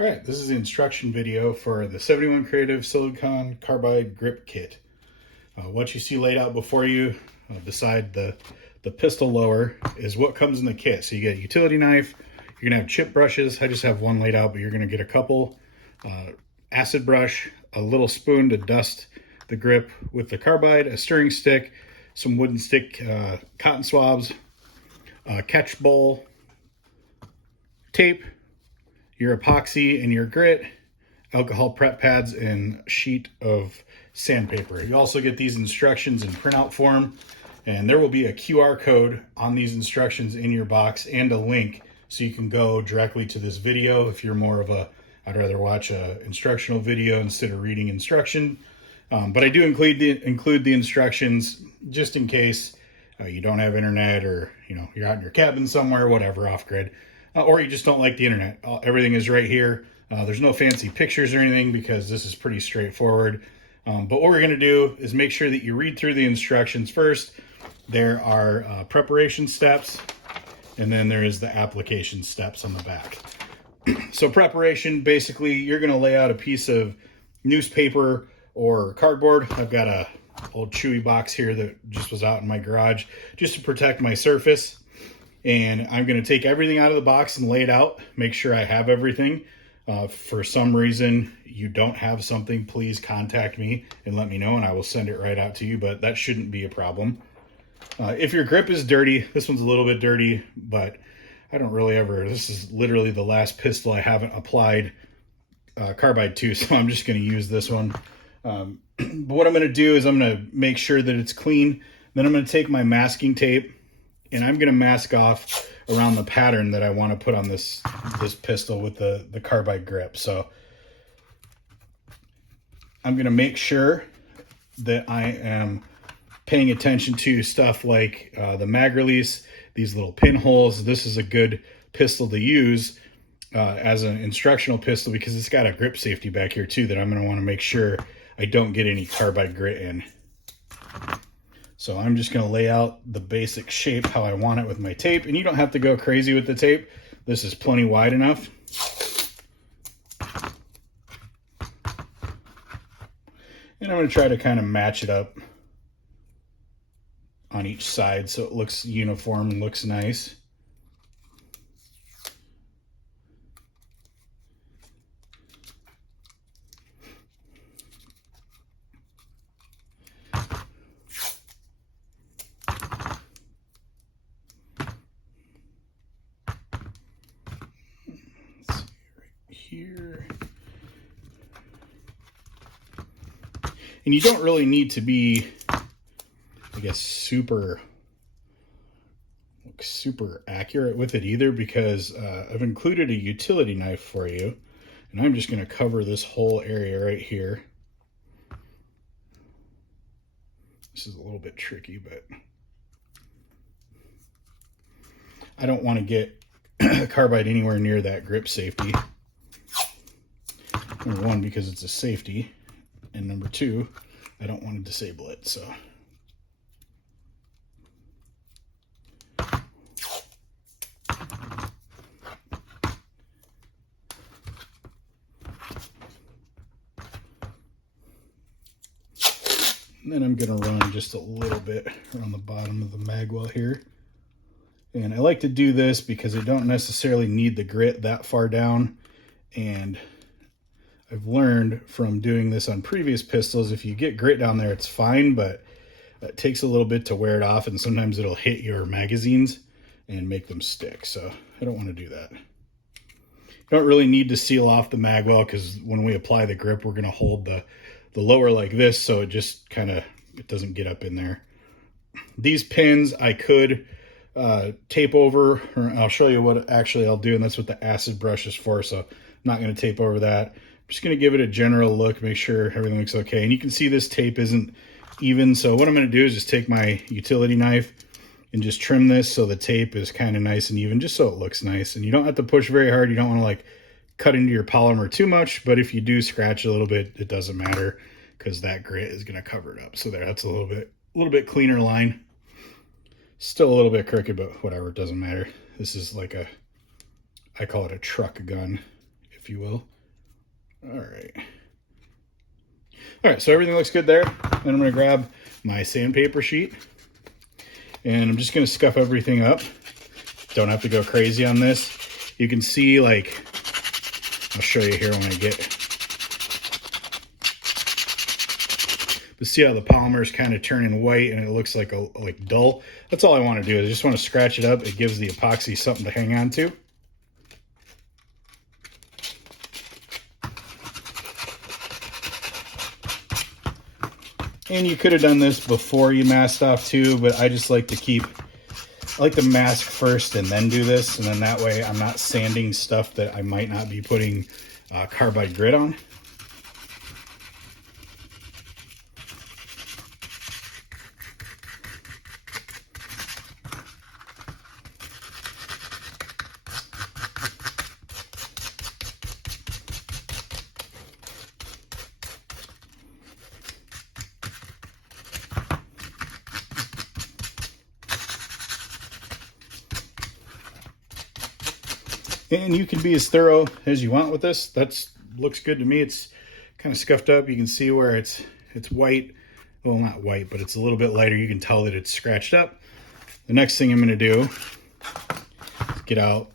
All right, this is the instruction video for the 71 Creative Silicon Carbide Grip Kit. What you see laid out before you beside the pistol lower is what comes in the kit. So you get a utility knife, you're gonna have chip brushes. I just have one laid out, but you're gonna get a couple, acid brush, a little spoon to dust the grip with the carbide, a stirring stick, some wooden stick cotton swabs, a catch bowl, tape, your epoxy and your grit, alcohol prep pads, and a sheet of sandpaper. You also get these instructions in printout form, and there will be a QR code on these instructions in your box and a link so you can go directly to this video if you're more of a, I'd rather watch a instructional video instead of reading instruction. But I do include the instructions just in case you don't have internet, or you're out in your cabin somewhere, whatever, off grid. Or you just don't like the internet. Everything is right here. There's no fancy pictures or anything because this is pretty straightforward. But what we're going to do is make sure that you read through the instructions first. There are preparation steps, and then there is the application steps on the back. So preparation, basically, you're going to lay out a piece of newspaper or cardboard. I've got a old Chewy box here that just was out in my garage just to protect my surface. And I'm going to take everything out of the box and lay it out, make sure I have everything. For some reason you don't have something, please contact me and let me know, and I will send it right out to you, but that shouldn't be a problem. If your grip is dirty, this one's a little bit dirty, but I don't really ever, this is literally the last pistol I haven't applied carbide to, so I'm just going to use this one. But what I'm going to do is I'm going to make sure that it's clean. Then I'm going to take my masking tape, and I'm going to mask off around the pattern that I want to put on this pistol with the carbide grip. So I'm going to make sure that I am paying attention to stuff like the mag release, these little pinholes. This is a good pistol to use as an instructional pistol because it's got a grip safety back here too that I'm going to want to make sure I don't get any carbide grit in. So I'm just going to lay out the basic shape how I want it with my tape. And you don't have to go crazy with the tape. This is plenty wide enough. And I'm going to try to kind of match it up on each side so it looks uniform and looks nice. Here, and you don't really need to be, I guess, super accurate with it either, because I've included a utility knife for you, and I'm just going to cover this whole area right here. This is a little bit tricky, but I don't want to get carbide anywhere near that grip safety. Number one, because it's a safety, and number two, I don't want to disable it. So and then I'm going to run just a little bit around the bottom of the mag well here. And I like to do this because I don't necessarily need the grit that far down, and I've learned from doing this on previous pistols, if you get grit down there, it's fine, but it takes a little bit to wear it off, and sometimes it'll hit your magazines and make them stick. So I don't want to do that. You don't really need to seal off the mag well, because when we apply the grip, we're going to hold the lower like this, so it just kind of, it doesn't get up in there. These pins I could tape over, or I'll show you what actually I'll do, and that's what the acid brush is for, so I'm not going to tape over that. I'm just going to give it a general look, make sure everything looks okay. And you can see this tape isn't even, so what I'm going to do is just take my utility knife and just trim this so the tape is kind of nice and even, just so it looks nice. And you don't have to push very hard. You don't want to like cut into your polymer too much, but if you do scratch a little bit, it doesn't matter because that grit is going to cover it up. So there, that's a little bit cleaner line. Still a little bit crooked, but whatever, it doesn't matter. This is like I call it a truck gun. if you will. All right. All right, so everything looks good there. Then I'm gonna grab my sandpaper sheet and I'm just gonna scuff everything up. Don't have to go crazy on this. You can see, like, I'll show you here when I get, but see how the polymer is kind of turning white and it looks like dull? That's all I want to do. I just want to scratch it up. It gives the epoxy something to hang on to. And you could have done this before you masked off too, but I just like to mask first and then do this, and then that way I'm not sanding stuff that I might not be putting carbide grit on. And you can be as thorough as you want with this. Looks good to me. It's kind of scuffed up. You can see where it's white. Well, not white, but it's a little bit lighter. You can tell that it's scratched up. The next thing I'm going to do is get out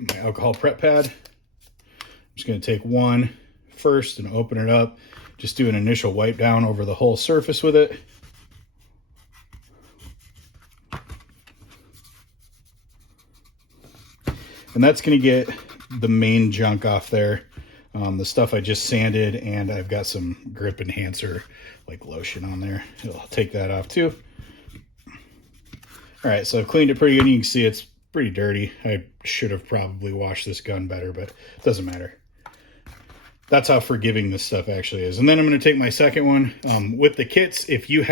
my alcohol prep pad. I'm just going to take one first and open it up. Just do an initial wipe down over the whole surface with it. And that's going to get the main junk off there. The stuff I just sanded, and I've got some grip enhancer like lotion on there. It'll take that off too. All right, so I've cleaned it pretty good. You can see it's pretty dirty. I should have probably washed this gun better, but it doesn't matter. That's how forgiving this stuff actually is. And then I'm going to take my second one. With the kits, if you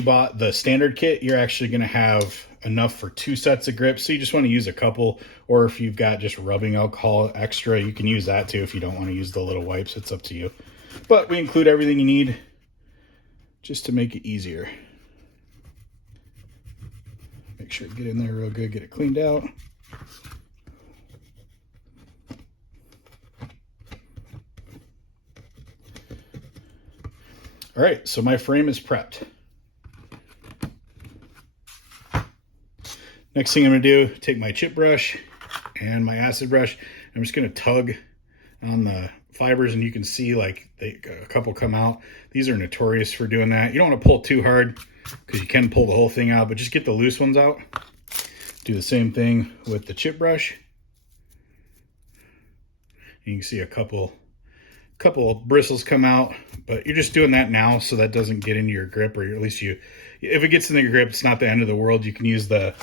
bought the standard kit, you're actually going to have enough for 2 sets of grips. So you just want to use a couple, or if you've got just rubbing alcohol extra, you can use that too if you don't want to use the little wipes. It's up to you. But we include everything you need just to make it easier. Make sure you get in there real good, get it cleaned out. All right, so my frame is prepped. Next thing I'm going to do, take my chip brush and my acid brush. I'm just going to tug on the fibers, and you can see like a couple come out. These are notorious for doing that. You don't want to pull too hard because you can pull the whole thing out, but just get the loose ones out. Do the same thing with the chip brush. You can see a couple of bristles come out, but you're just doing that now so that doesn't get into your grip, or at least if it gets in your grip, it's not the end of the world. You can use the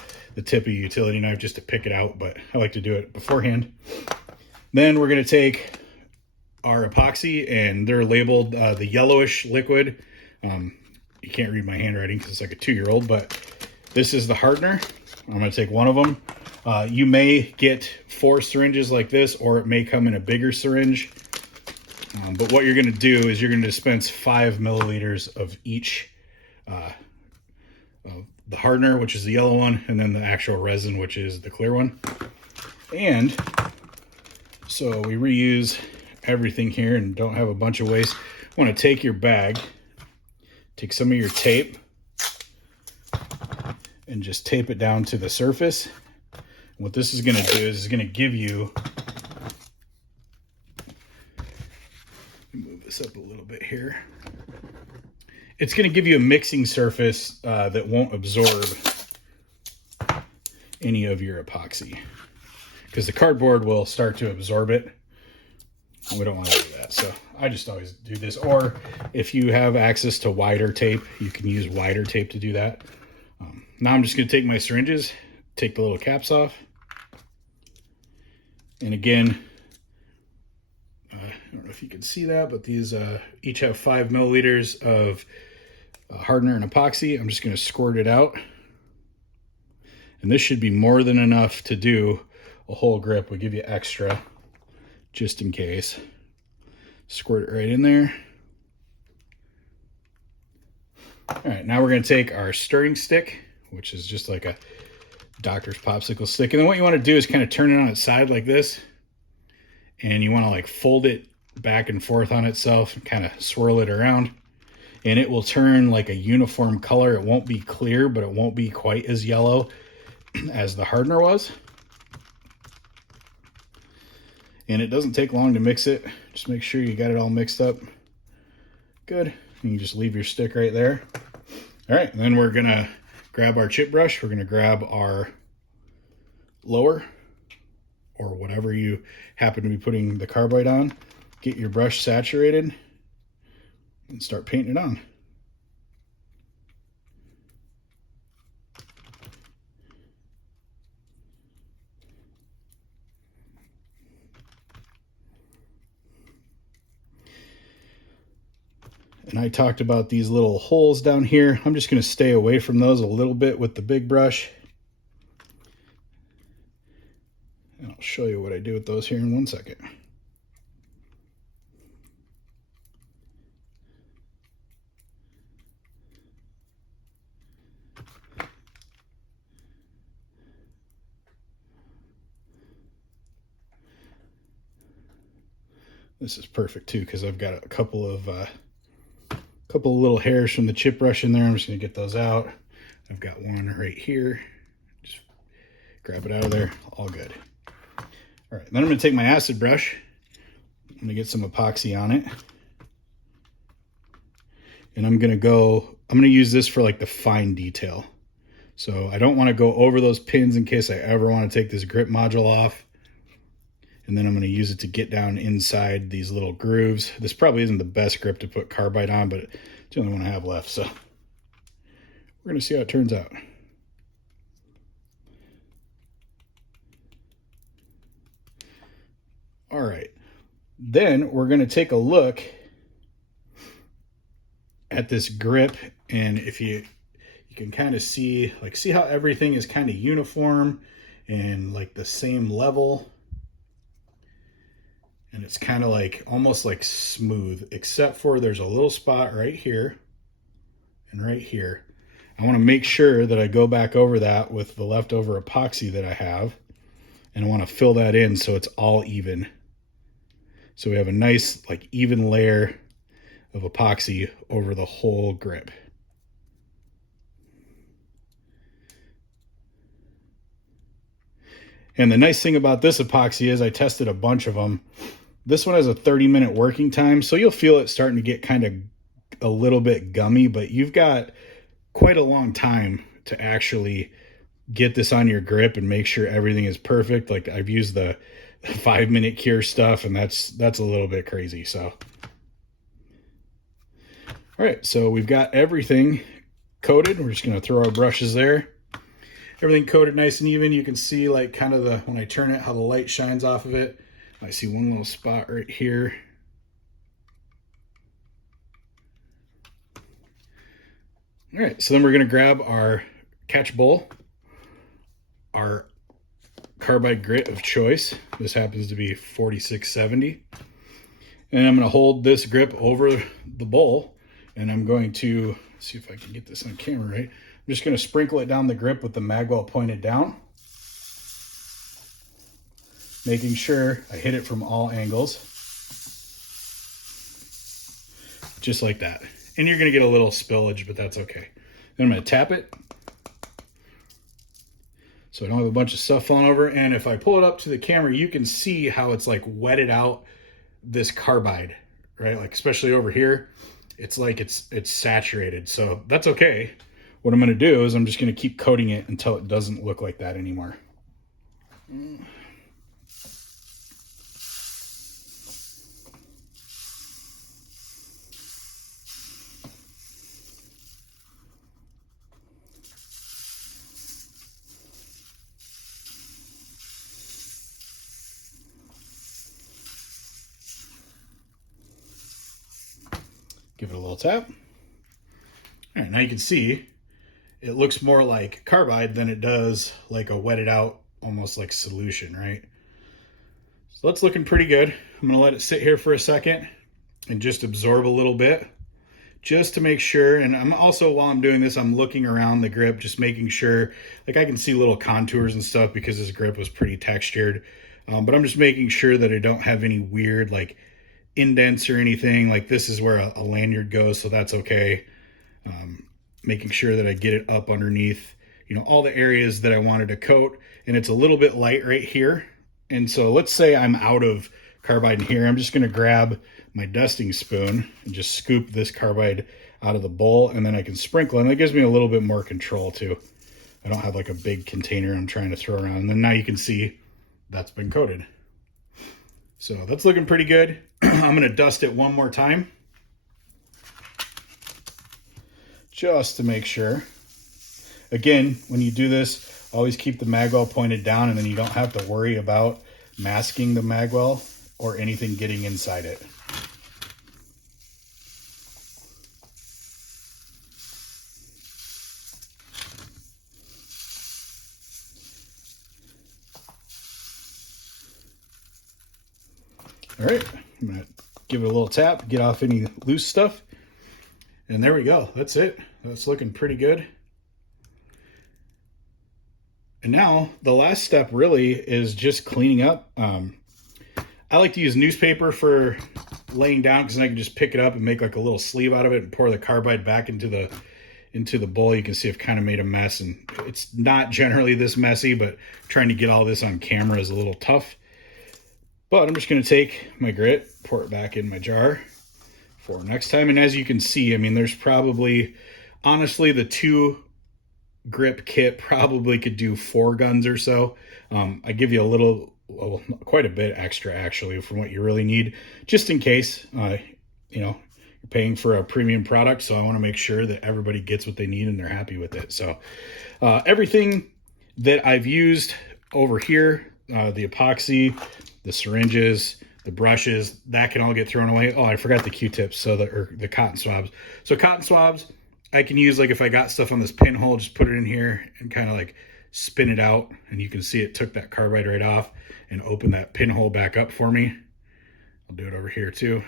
tip of your utility knife just to pick it out, but I like to do it beforehand. Then we're going to take our epoxy, and they're labeled the yellowish liquid. You can't read my handwriting because it's like a 2-year-old, but this is the hardener. I'm going to take one of them. You may get 4 syringes like this, or it may come in a bigger syringe. But what you're going to do is you're going to dispense 5 milliliters of each, the hardener, which is the yellow one, and then the actual resin, which is the clear one. And so we reuse everything here and don't have a bunch of waste. You want to take your bag, take some of your tape, and just tape it down to the surface. And what this is going to do is it's going to give you, move this up a little bit here. It's going to give you a mixing surface that won't absorb any of your epoxy, because the cardboard will start to absorb it. And we don't want to do that. So I just always do this. Or if you have access to wider tape, you can use wider tape to do that. Now I'm just going to take my syringes, take the little caps off. And again, I don't know if you can see that, but these each have 5 milliliters of hardener and epoxy. I'm just going to squirt it out. And this should be more than enough to do a whole grip. We'll give you extra just in case. Squirt it right in there. All right, now we're going to take our stirring stick, which is just like a doctor's popsicle stick. And then what you want to do is kind of turn it on its side like this. and you want to like fold it back and forth on itself and kind of swirl it around, and it will turn like a uniform color. It won't be clear, but it won't be quite as yellow as the hardener was. And it doesn't take long to mix it. Just make sure you got it all mixed up good. And you just leave your stick right there. All right, then we're gonna grab our chip brush. We're gonna grab our lower, or whatever you happen to be putting the carbide on. Get your brush saturated and start painting it on. And I talked about these little holes down here. I'm just going to stay away from those a little bit with the big brush. And I'll show you what I do with those here in 1 second. This is perfect too, because I've got a couple of little hairs from the chip brush in there. I'm just going to get those out. I've got one right here. Just grab it out of there. All good. All right, then I'm going to take my acid brush. I'm going to get some epoxy on it. And I'm going to use this for like the fine detail. So I don't want to go over those pins in case I ever want to take this grip module off. And then I'm going to use it to get down inside these little grooves. This probably isn't the best grip to put carbide on, but it's the only one I have left. So we're going to see how it turns out. All right. Then we're going to take a look at this grip. And if you can kind of see how everything is kind of uniform and like the same level. And it's kind of like almost like smooth, except for there's a little spot right here and right here. I want to make sure that I go back over that with the leftover epoxy that I have, and I want to fill that in so it's all even. So we have a nice like even layer of epoxy over the whole grip. And the nice thing about this epoxy is I tested a bunch of them. This one has a 30-minute working time, so you'll feel it starting to get kind of a little bit gummy, but you've got quite a long time to actually get this on your grip and make sure everything is perfect. Like I've used the 5-minute cure stuff, and that's a little bit crazy. So, all right, so we've got everything coated. We're just going to throw our brushes there. Everything coated nice and even. You can see like kind of when I turn it, how the light shines off of it. I see one little spot right here. All right, so then we're going to grab our catch bowl, our carbide grit of choice. This happens to be 4670. And I'm going to hold this grip over the bowl, and I'm going to see if I can get this on camera right. I'm just going to sprinkle it down the grip with the magwell pointed down, making sure I hit it from all angles, just like that. And you're going to get a little spillage, but that's okay. Then I'm going to tap it so I don't have a bunch of stuff falling over. And if I pull it up to the camera, you can see how it's like wetted out this carbide, right? Like especially over here, it's like it's saturated. So that's okay. What I'm going to do is I'm just going to keep coating it until it doesn't look like that anymore. Give it a little tap. All right, now you can see it looks more like carbide than it does like a wetted out, almost like solution, right? So that's looking pretty good. I'm gonna let it sit here for a second and just absorb a little bit, just to make sure. And I'm also, while I'm doing this, I'm looking around the grip, just making sure, like I can see little contours and stuff because this grip was pretty textured. But I'm just making sure that I don't have any weird like indents or anything. Like this is where a lanyard goes, so that's okay. Making sure that I get it up underneath, you know, all the areas that I wanted to coat. And it's a little bit light right here. And so let's say I'm out of Carbide in here. I'm just going to grab my dusting spoon and just scoop this Carbide out of the bowl, and then I can sprinkle, and that gives me a little bit more control too. I don't have like a big container I'm trying to throw around. And then now you can see that's been coated. So that's looking pretty good. I'm going to dust it one more time, just to make sure. Again, when you do this, always keep the magwell pointed down, and then you don't have to worry about masking the magwell or anything getting inside it. All right, I'm gonna give it a little tap, get off any loose stuff. And there we go, that's it. That's looking pretty good. And now the last step really is just cleaning up. I like to use newspaper for laying down, because then I can just pick it up and make like a little sleeve out of it and pour the Carbide back into the bowl. You can see I've kind of made a mess, and it's not generally this messy, but trying to get all this on camera is a little tough. But I'm just going to take my grit, pour it back in my jar for next time. And as you can see, I mean, there's probably, honestly, the 2 grip kit probably could do 4 guns or so. I give you a little, well, quite a bit extra actually from what you really need, just in case, you know, you're paying for a premium product. So I want to make sure that everybody gets what they need and they're happy with it. So everything that I've used over here, the epoxy, the syringes, the brushes, that can all get thrown away. Oh, I forgot the Q-tips, or the cotton swabs. So cotton swabs, I can use, like if I got stuff on this pinhole, just put it in here and kind of like spin it out. And you can see it took that Carbide right off and opened that pinhole back up for me. I'll do it over here too.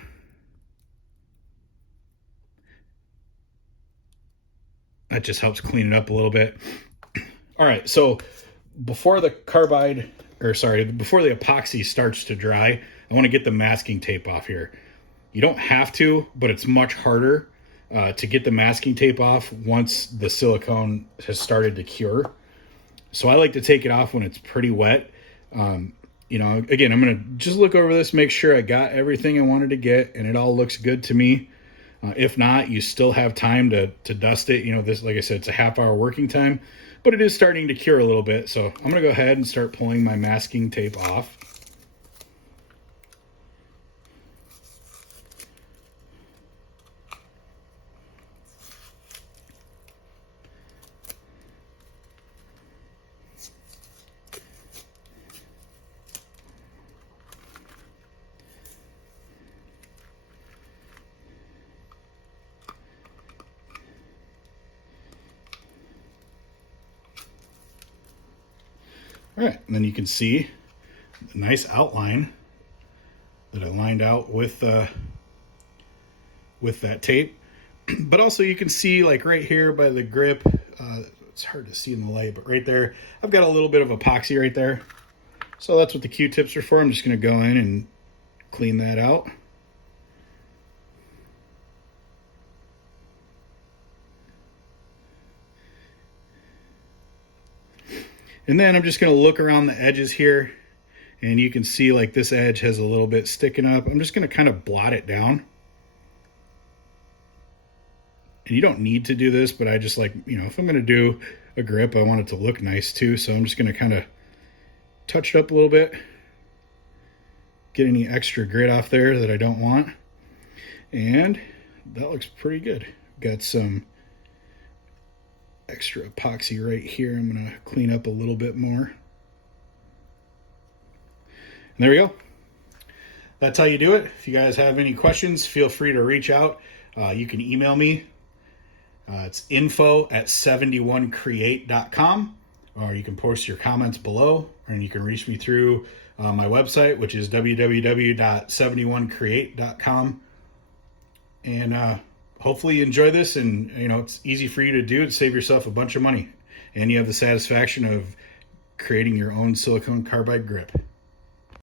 That just helps clean it up a little bit. All right, so before the Carbide, before the epoxy starts to dry, I want to get the masking tape off here. You don't have to, but it's much harder to get the masking tape off once the silicone has started to cure. So I like to take it off when it's pretty wet. You know, again, I'm going to just look over this, make sure I got everything I wanted to get, and it all looks good to me. If not, you still have time to dust it. You know, this, like I said, it's a half-hour working time, but it is starting to cure a little bit. So I'm going to go ahead and start pulling my masking tape off. All right, and then you can see the nice outline that I lined out with that tape. But also you can see, like right here by the grip, it's hard to see in the light, but right there, I've got a little bit of epoxy right there. So that's what the Q-tips are for. I'm just going to go in and clean that out. And then I'm just going to look around the edges here, and you can see like this edge has a little bit sticking up. I'm just going to kind of blot it down. And you don't need to do this, but I just like, you know, if I'm going to do a grip, I want it to look nice too. So I'm just going to kind of touch it up a little bit, get any extra grit off there that I don't want. And that looks pretty good. Got some extra epoxy right here. I'm going to clean up a little bit more. And there we go. That's how you do it. If you guys have any questions, feel free to reach out. You can email me. It's info@71create.com, or you can post your comments below, and you can reach me through my website, which is www.71create.com. And hopefully you enjoy this, and you know it's easy for you to do to save yourself a bunch of money, and you have the satisfaction of creating your own silicone carbide grip.